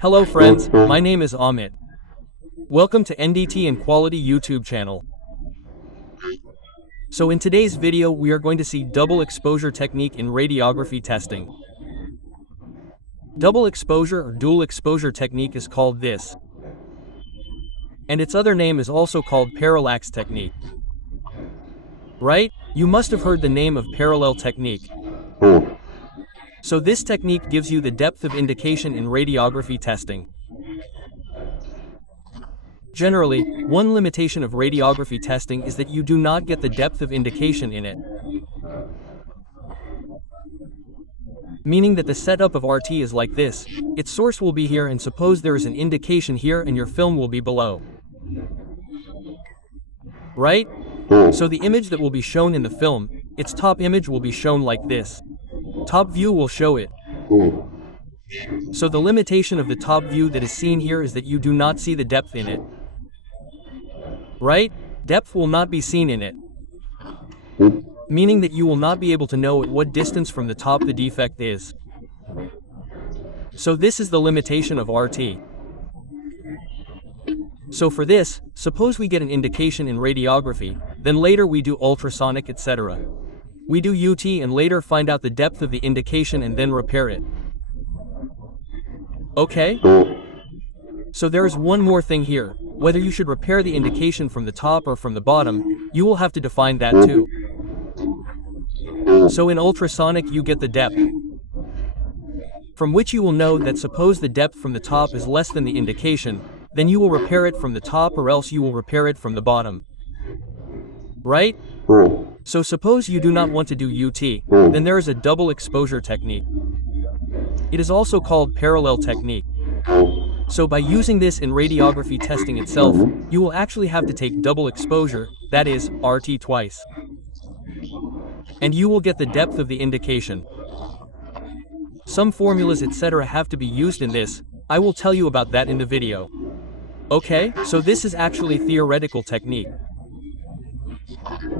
Hello friends, my name is Amit. Welcome to NDT and Quality YouTube channel. So in today's video we are going to see double exposure technique in radiography testing. Double exposure or dual exposure technique is called this. And its other name is also called parallax technique. Right? You must have heard the name of parallel technique. So this technique gives you the depth of indication in radiography testing. Generally, one limitation of radiography testing is that you do not get the depth of indication in it. Meaning that the setup of RT is like this. Its source will be here and suppose there is an indication here and your film will be below. Right? So the image that will be shown in the film, its top image will be shown like this. Top view will show it. So the limitation of the top view that is seen here is that you do not see the depth in it. Right? Depth will not be seen in it. Meaning that you will not be able to know at what distance from the top the defect is. So this is the limitation of RT. So for this, suppose we get an indication in radiography, then later we do ultrasonic etc. We do UT and later find out the depth of the indication and then repair it. Okay? So there is one more thing here. Whether you should repair the indication from the top or from the bottom, you will have to define that too. So in ultrasonic you get the depth, from which you will know that suppose the depth from the top is less than the indication, then you will repair it from the top or else you will repair it from the bottom. Right? So suppose you do not want to do UT, then there is a double exposure technique. It is also called parallel technique. So by using this in radiography testing itself, you will actually have to take double exposure, that is, RT twice. And you will get the depth of the indication. Some formulas etc. have to be used in this. I will tell you about that in the video. Okay, so this is actually theoretical technique.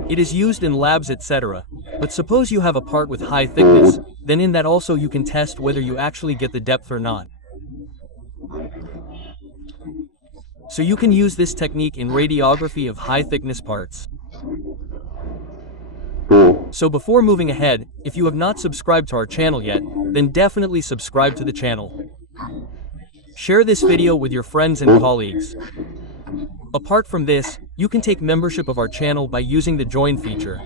It is used in labs etc. But suppose you have a part with high thickness, then in that also you can test whether you actually get the depth or not. So you can use this technique in radiography of high thickness parts. So before moving ahead, if you have not subscribed to our channel yet, then definitely subscribe to the channel. Share this video with your friends and colleagues. Apart from this, you can take membership of our channel by using the join feature.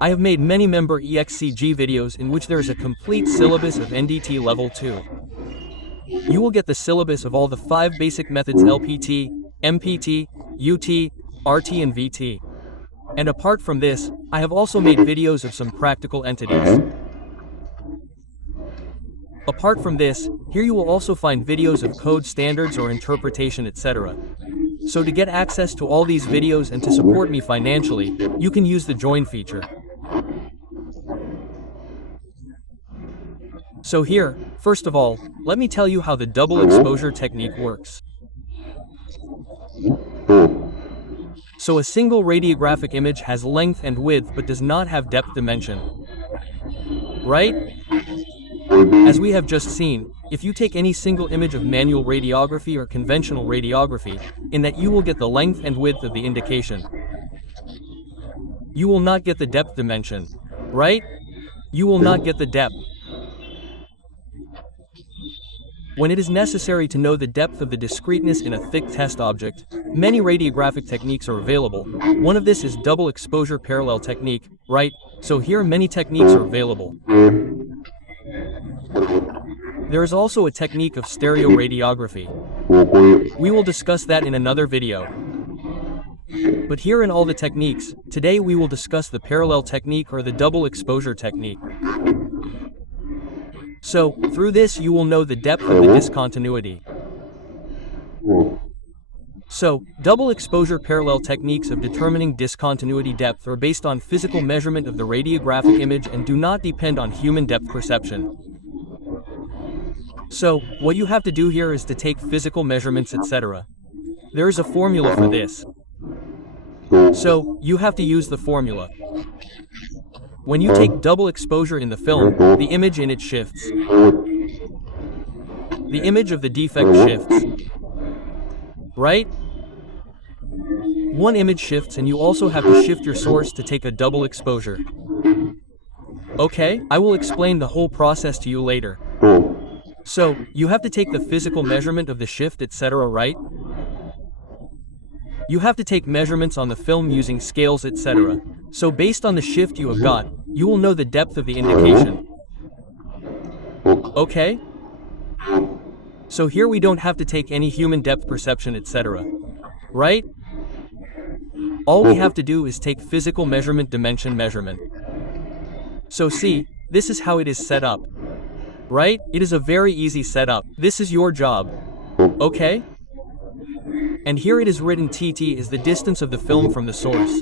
I have made many member EXCG videos in which there is a complete syllabus of NDT level 2. You will get the syllabus of all the 5 basic methods LPT, MPT, UT, RT and VT. And apart from this, I have also made videos of some practical entities. Apart from this, here you will also find videos of code standards or interpretation etc. So to get access to all these videos and to support me financially, you can use the join feature. So here, first of all, let me tell you how the double exposure technique works. So a single radiographic image has length and width but does not have depth dimension. Right? As we have just seen, if you take any single image of manual radiography or conventional radiography, in that you will get the length and width of the indication. You will not get the depth dimension. Right? You will not get the depth. When it is necessary to know the depth of the discreteness in a thick test object, many radiographic techniques are available. One of this is double exposure parallel technique, right? So here many techniques are available. There is also a technique of stereo radiography. We will discuss that in another video. But here in all the techniques, today we will discuss the parallel technique or the double exposure technique. So, through this you will know the depth of the discontinuity. So, double exposure parallel techniques of determining discontinuity depth are based on physical measurement of the radiographic image and do not depend on human depth perception. So, what you have to do here is to take physical measurements etc. There is a formula for this. So, you have to use the formula. When you take double exposure in the film, the image in it shifts. the image of the defect shifts. Right? One image shifts and you also have to shift your source to take a double exposure. Okay, I will explain the whole process to you later. So, you have to take the physical measurement of the shift, etc., right? You have to take measurements on the film using scales, etc. So based on the shift you have got, you will know the depth of the indication. Okay? So here we don't have to take any human depth perception, etc. Right? All we have to do is take physical measurement, dimension measurement. So see, this is how it is set up. Right? It is a very easy setup. This is your job. Okay? And here it is written TT is the distance of the film from the source.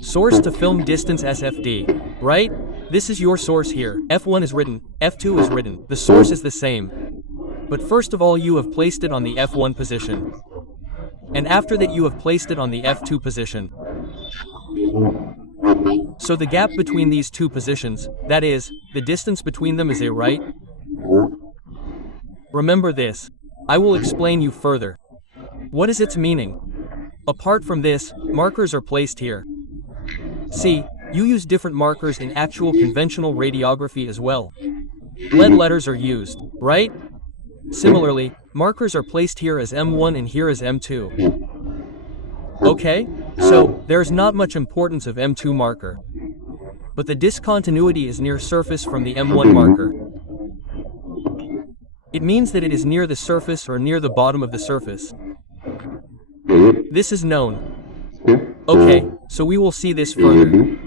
Source to film distance SFD. Right? This is your source here. F1 is written, F2 is written. The source is the same. But first of all you have placed it on the F1 position. And after that you have placed it on the F2 position. So the gap between these two positions, that is, the distance between them is A, right? Remember this. I will explain you further. What is its meaning? Apart from this, markers are placed here. See, you use different markers in actual conventional radiography as well. Lead letters are used, right? Similarly, markers are placed here as M1 and here as M2. Okay? So, there is not much importance of M2 marker. But the discontinuity is near surface from the M1 marker. It means that it is near the surface or near the bottom of the surface. This is known. Okay, so we will see this further.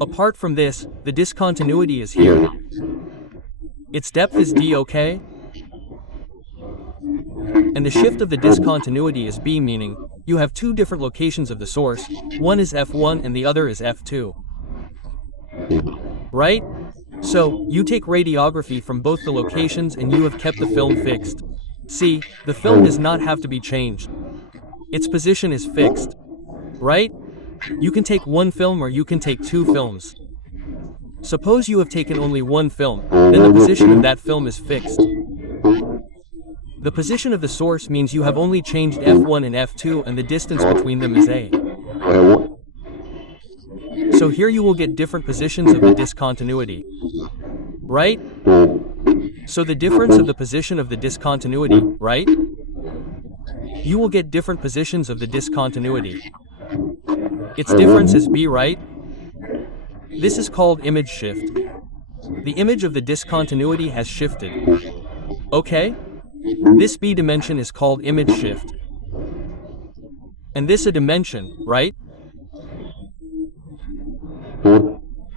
Apart from this, the discontinuity is here. Its depth is D, okay? And the shift of the discontinuity is B, meaning you have two different locations of the source. One is F1 and the other is F2. Right? So, you take radiography from both the locations and you have kept the film fixed. See, the film does not have to be changed. Its position is fixed. Right? You can take one film or you can take two films. Suppose you have taken only one film, then the position of that film is fixed. The position of the source means you have only changed F1 and F2 and the distance between them is A. So here you will get different positions of the discontinuity. Right? So the difference of the position of the discontinuity, right? You will get different positions of the discontinuity. Its difference is B, right? This is called image shift. The image of the discontinuity has shifted. Okay? This B dimension is called image shift. And this a dimension, right?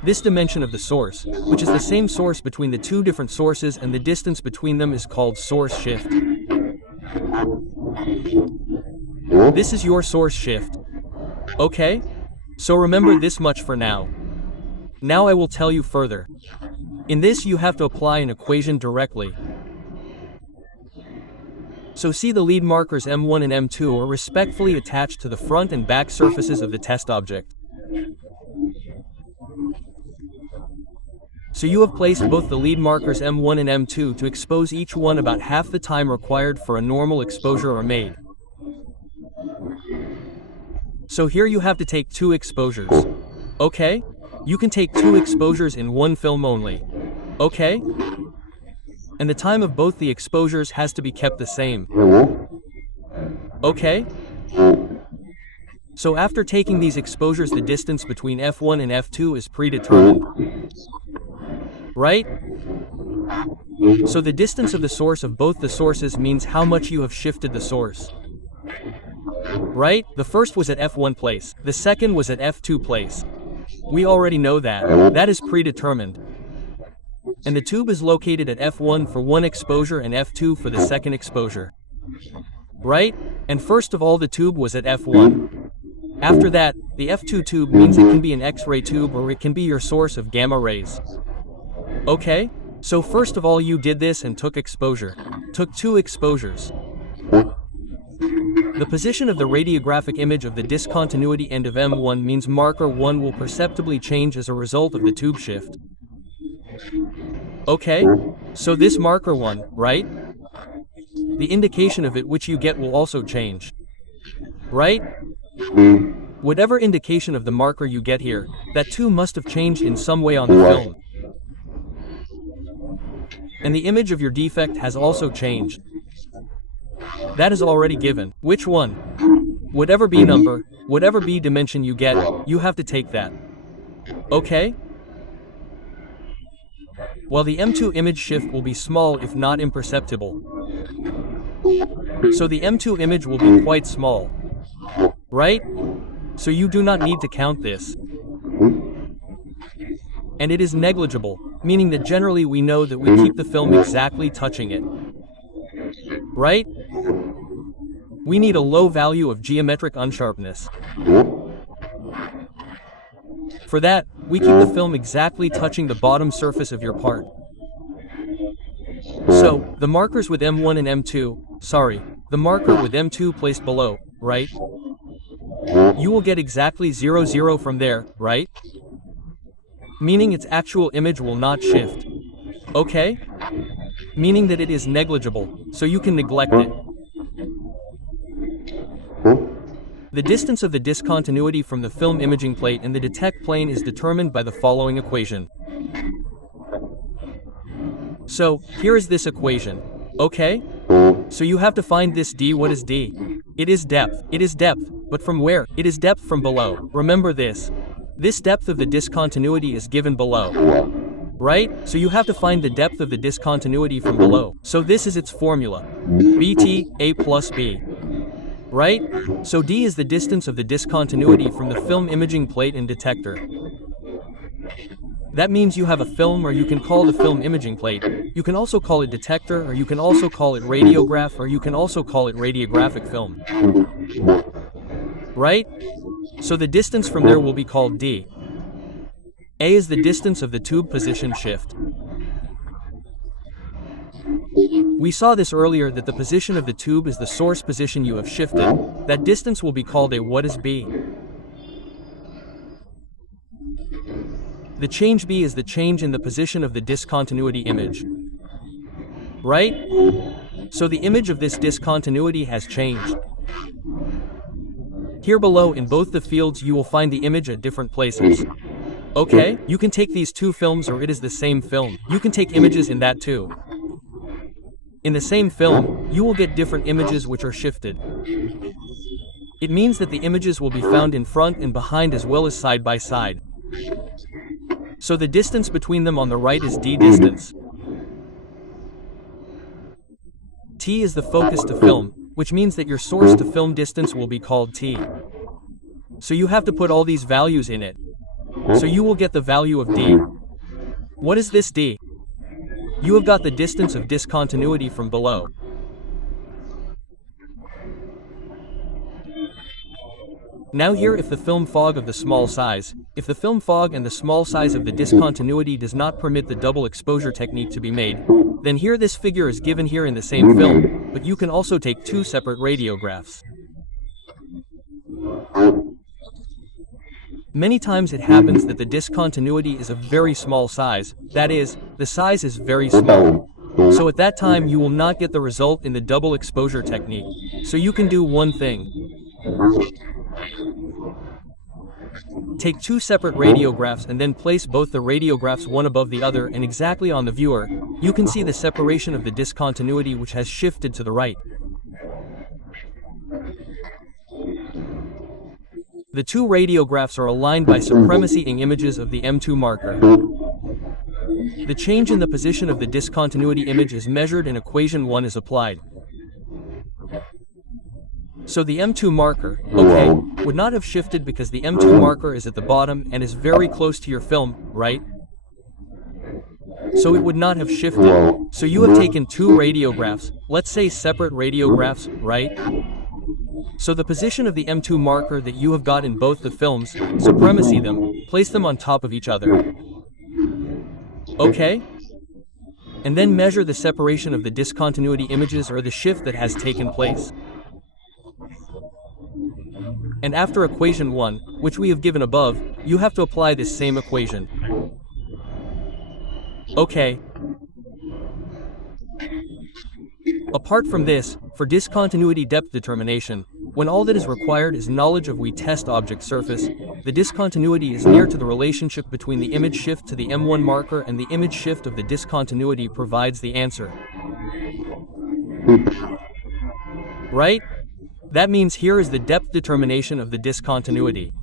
This dimension of the source, which is the same source between the two different sources and the distance between them is called source shift. This is your source shift. Okay? So remember this much for now. Now I will tell you further. In this you have to apply an equation directly. So see the lead markers M1 and M2 are respectfully attached to the front and back surfaces of the test object. So you have placed both the lead markers M1 and M2 to expose each one about half the time required for a normal exposure are made. So here you have to take two exposures. Okay? You can take two exposures in one film only. Okay? And the time of both the exposures has to be kept the same. Okay? So after taking these exposures, the distance between F1 and F2 is predetermined. Right? So the distance of the source of both the sources means how much you have shifted the source. Right? The first was at F1 place. The second was at F2 place. We already know that. That is predetermined. And the tube is located at F1 for one exposure and F2 for the second exposure. Right? And first of all the tube was at F1. After that, the F2 tube means it can be an X-ray tube or it can be your source of gamma rays. Okay? So first of all you did this and took exposure. Took two exposures. The position of the radiographic image of the discontinuity end of M1 means marker 1 will perceptibly change as a result of the tube shift. Okay? So this marker one, right? The indication of it which you get will also change. Right? Whatever indication of the marker you get here, that too must have changed in some way on the film. And the image of your defect has also changed. That is already given. Which one? Whatever B number, whatever B dimension you get, you have to take that. Okay? While the M2 image shift will be small if not imperceptible. So the M2 image will be quite small. Right? So you do not need to count this. And it is negligible, meaning that generally we know that we keep the film exactly touching it. Right? We need a low value of geometric unsharpness. For that, we keep the film exactly touching the bottom surface of your part. So, the markers with M1 and M2, the marker with M2 placed below, right? You will get exactly 0, 0 from there, right? Meaning its actual image will not shift. Okay? Meaning that it is negligible, so you can neglect it. The distance of the discontinuity from the film imaging plate and the detect plane is determined by the following equation. So, here is this equation. Okay? So you have to find this d. What is d? It is depth. It is depth. But from where? It is depth from below. Remember this. This depth of the discontinuity is given below. Right? So you have to find the depth of the discontinuity from below. So this is its formula. bt a plus b. Right? So d is the distance of the discontinuity from the film imaging plate and detector. That means you have a film, or you can call the film imaging plate. You can also call it detector, or you can also call it radiograph, or you can also call it radiographic film. Right? So the distance from there will be called d. A is the distance of the tube position shift. We saw this earlier, that the position of the tube is the source position you have shifted. That distance will be called a. What is b? The change b is the change in the position of the discontinuity image. Right? So the image of this discontinuity has changed. Here below in both the fields you will find the image at different places. Okay? You can take these two films, or it is the same film. You can take images in that too. In the same film, you will get different images which are shifted. It means that the images will be found in front and behind as well as side by side. So the distance between them on the right is d distance. T is the focus to film, which means that your source to film distance will be called t. So you have to put all these values in it. So you will get the value of d. What is this d? You have got the distance of discontinuity from below. Now here, if the film fog of the small size, if the film fog and the small size of the discontinuity does not permit the double exposure technique to be made, then here this figure is given here in the same film, but you can also take two separate radiographs. Many times it happens that the discontinuity is of very small size, that is, the size is very small. So at that time you will not get the result in the double exposure technique. So you can do one thing. Take two separate radiographs and then place both the radiographs one above the other, and exactly on the viewer, you can see the separation of the discontinuity which has shifted to the right. The two radiographs are aligned by supremacy-ing images of the M2 marker. The change in the position of the discontinuity image is measured and equation 1 is applied. So the M2 marker, okay, would not have shifted because the M2 marker is at the bottom and is very close to your film, right? So it would not have shifted. So you have taken two radiographs, let's say separate radiographs, right? So the position of the M2 marker that you have got in both the films, supremacy them, place them on top of each other. Okay? And then measure the separation of the discontinuity images, or the shift that has taken place. And after equation 1, which we have given above, you have to apply this same equation. Okay. Apart from this, for discontinuity depth determination, when all that is required is knowledge of we test object surface, the discontinuity is near to the relationship between the image shift to the M1 marker and the image shift of the discontinuity provides the answer. Right? That means here is the depth determination of the discontinuity.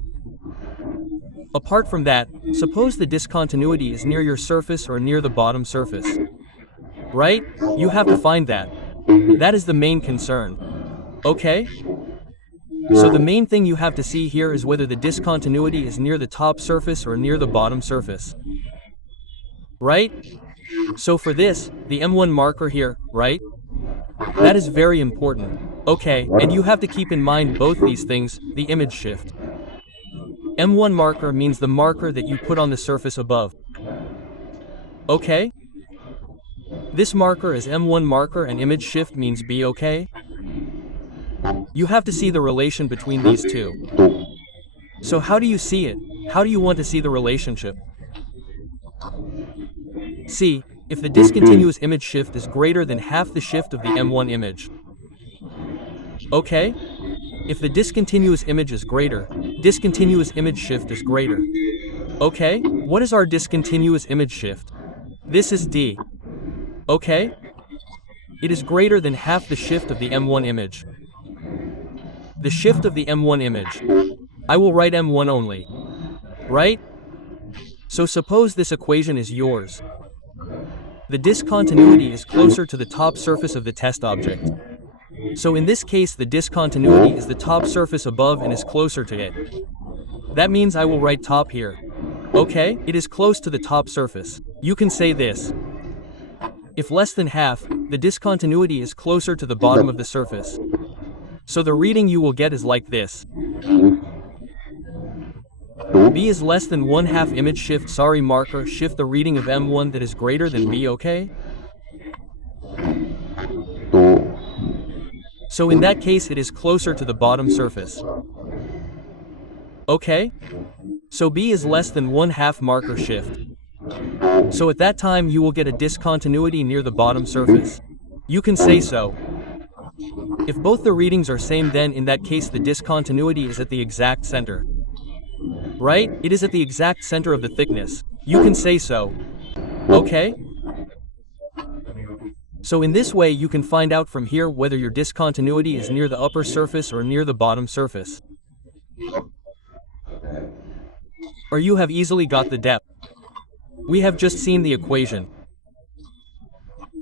Apart from that, suppose the discontinuity is near your surface or near the bottom surface. Right? You have to find that. That is the main concern. Okay? So the main thing you have to see here is whether the discontinuity is near the top surface or near the bottom surface. Right? So for this, the M1 marker here, right? That is very important. Okay, and you have to keep in mind both these things, the image shift. M1 marker means the marker that you put on the surface above. Okay? This marker is M1 marker and image shift means B, okay? You have to see the relation between these two. So how do you see it? How do you want to see the relationship? See, if the discontinuous image shift is greater than half the shift of the M1 image. Okay? If the discontinuous image is greater, discontinuous image shift is greater. Okay? What is our discontinuous image shift? This is D. Okay? It is greater than half the shift of the M1 image. The shift of the M1 image. I will write M1 only. Right? So suppose this equation is yours. The discontinuity is closer to the top surface of the test object. So in this case the discontinuity is the top surface above and is closer to it. That means I will write top here. Okay, it is close to the top surface. You can say this. If less than half, the discontinuity is closer to the bottom of the surface. So the reading you will get is like this. B is less than 1/2 image shift marker shift the reading of M1 that is greater than B, okay? So in that case it is closer to the bottom surface. Okay? So B is less than 1/2 marker shift. So at that time you will get a discontinuity near the bottom surface. You can say so. If both the readings are same, then in that case the discontinuity is at the exact center. Right? It is at the exact center of the thickness. You can say so. Okay? So in this way you can find out from here whether your discontinuity is near the upper surface or near the bottom surface. Or you have easily got the depth. We have just seen the equation.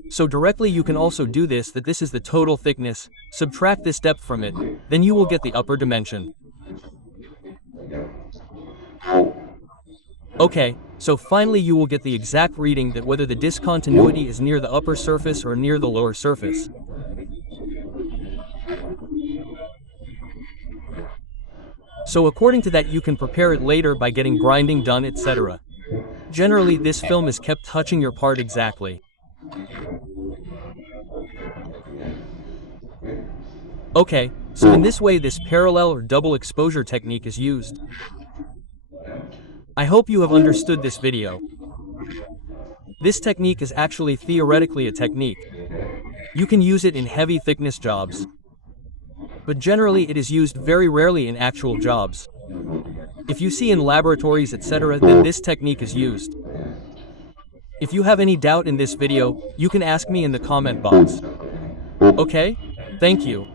So directly you can also do this, that this is the total thickness, subtract this depth from it, then you will get the upper dimension. Okay, so finally you will get the exact reading that whether the discontinuity is near the upper surface or near the lower surface. So according to that you can prepare it later by getting grinding done, etc. Generally this film is kept touching your part exactly. Okay, so in this way this parallel or double exposure technique is used. I hope you have understood this video. This technique is actually theoretically a technique. You can use it in heavy thickness jobs. But generally it is used very rarely in actual jobs. If you see in laboratories, etc., then this technique is used. If you have any doubt in this video, you can ask me in the comment box. Okay? Thank you.